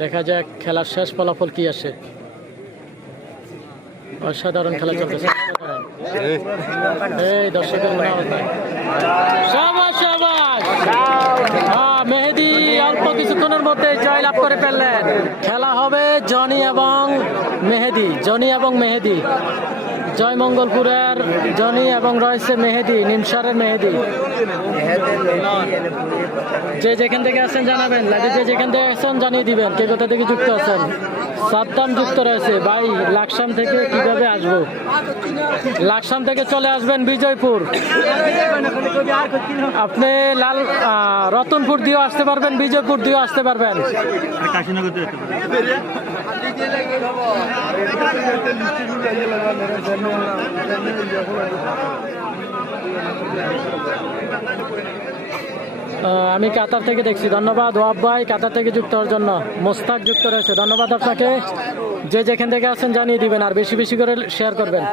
দেখা যাক খেলার শেষ ফলাফল কি আসে। অসাধারণ খেলা চলতেছে। এই দর্শকের মেহেদী অল্প কিছুক্ষণের মধ্যে জয়লাভ করে ফেললেন। খেলা হবে জনি এবং মেহেদী। জয়মঙ্গলপুরের জনি এবং রয়েছে মেহেদী, নিমসারের মেহেদী। যে যেখান থেকে আছেন জানাবেন, যে যেখান থেকে আছেন জানিয়ে দিবেন কে কোথা থেকে যুক্ত আছেন। সাদ্দাম যুক্ত রয়েছে। ভাই লাকসাম থেকে কিভাবে আসবো? লাকসাম থেকে চলে আসবেন বিজয়পুর। আপনি রতনপুর দিয়েও আসতে পারবেন, বিজয়পুর দিয়েও আসতে পারবেন। আমি কাতার থেকে দেখছি। ধন্যবাদ ওয়াব ভাই কাতার থেকে যুক্ত হওয়ার জন্য। মোস্তাক যুক্ত রয়েছে, ধন্যবাদ আপনাকে। যে যেখান থেকে আছেন জানিয়ে দিবেন আর বেশি বেশি করে শেয়ার করবেন।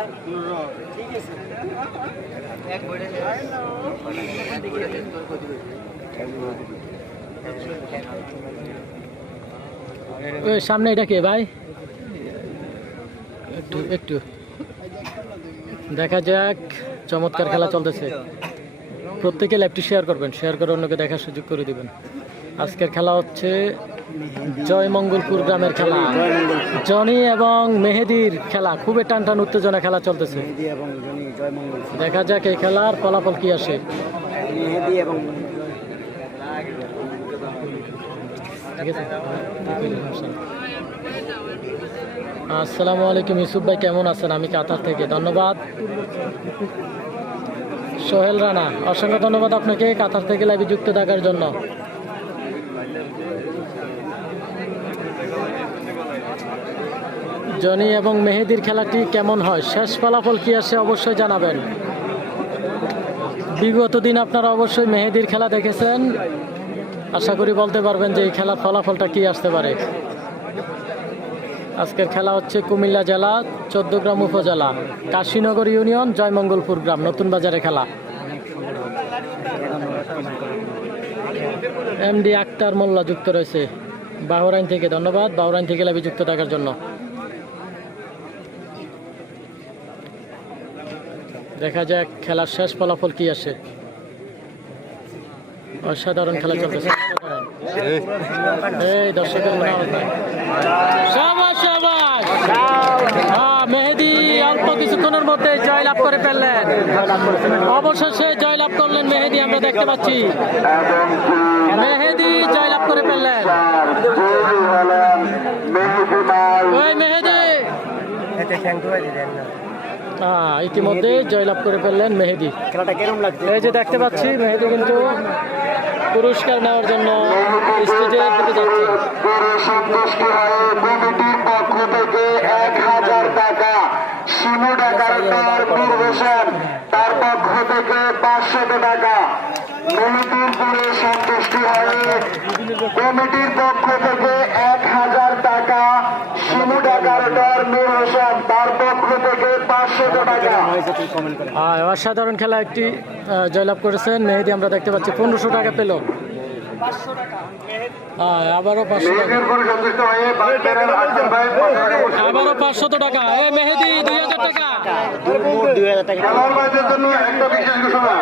সামনে এটা কে ভাই? একটু দেখা যাক। চমৎকার খেলা চলতেছে। প্রত্যেকে লাইভটি শেয়ার করবেন, শেয়ার করে অন্যকে দেখার সুযোগ করে দিবেন। আজকের খেলা হচ্ছে জয়মঙ্গলপুর গ্রামের খেলা, জনি এবং মেহেদীর খেলা। খুবই টান উত্তেজনা খেলা চলতেছে। দেখা যাক এই খেলার ফলাফল কি আসে। আসসালামু আলাইকুম ইউসুফ ভাই, কেমন আছেন? আমি কাতার থেকে। ধন্যবাদ সোহেল রানা, অসংখ্য ধন্যবাদ আপনাকে কাতার থেকে লাইভে যুক্ত থাকার জন্য। জনি এবং মেহেদীর খেলাটি কেমন হয়, শেষ ফলাফল কি আসে অবশ্যই জানাবেন। বিগত দিন আপনারা অবশ্যই মেহেদীর খেলা দেখেছেন, আশা করি বলতে পারবেন যে এই খেলার ফলাফলটা কি আসতে পারে। আজকের খেলা হচ্ছে কুমিল্লা জেলা 14 গ্রাম উপজেলা, কাশীনগর ইউনিয়ন, জয়মঙ্গলপুর গ্রাম, নতুন বাজারে খেলা। এমডি আক্তার মোল্লা যুক্ত রয়েছে বাহরাইন থেকে। ধন্যবাদ বাহরাইন থেকে লাইভে যুক্ত থাকার জন্য। দেখা যাক খেলার শেষ ফলাফল কি আসে। অসাধারণ খেলা চলতেছে। এই দর্শকের মেহেদী অল্প কিছুক্ষণের মধ্যে জয়লাভ করে ফেললেন। অবশেষে জয়লাভ করলেন মেহেদী, আমরা দেখতে পাচ্ছি মেহেদী জয়লাভ করে ফেললেন। ওই মেহেদী ইতিমধ্যে জয়লাভ করে ফেললেন মেহেদী। এই যে দেখতে পাচ্ছি মেহেদী কিন্তু পুরস্কার নেওয়ার জন্য স্টেজে দিকে যাচ্ছে। তার পক্ষ থেকে 500 টাকা মহিপুরপুরে সন্তুষ্টি হয়ে কমিটির পক্ষ থেকে 1000 টাকা, শিমু টাকার দর নূর হোসেন তার পক্ষ থেকে 500 টাকা। অসাধারণ খেলা একটি জয়লাভ করেছেন মেহেদী, আমরা দেখতে পাচ্ছি 1500 টাকা পেল। আবারও 500 টাকা, আবারও 500 টাকা। মেহেদী 2000 টাকা। খেলার জন্য একটা বিশেষ ঘোষণা।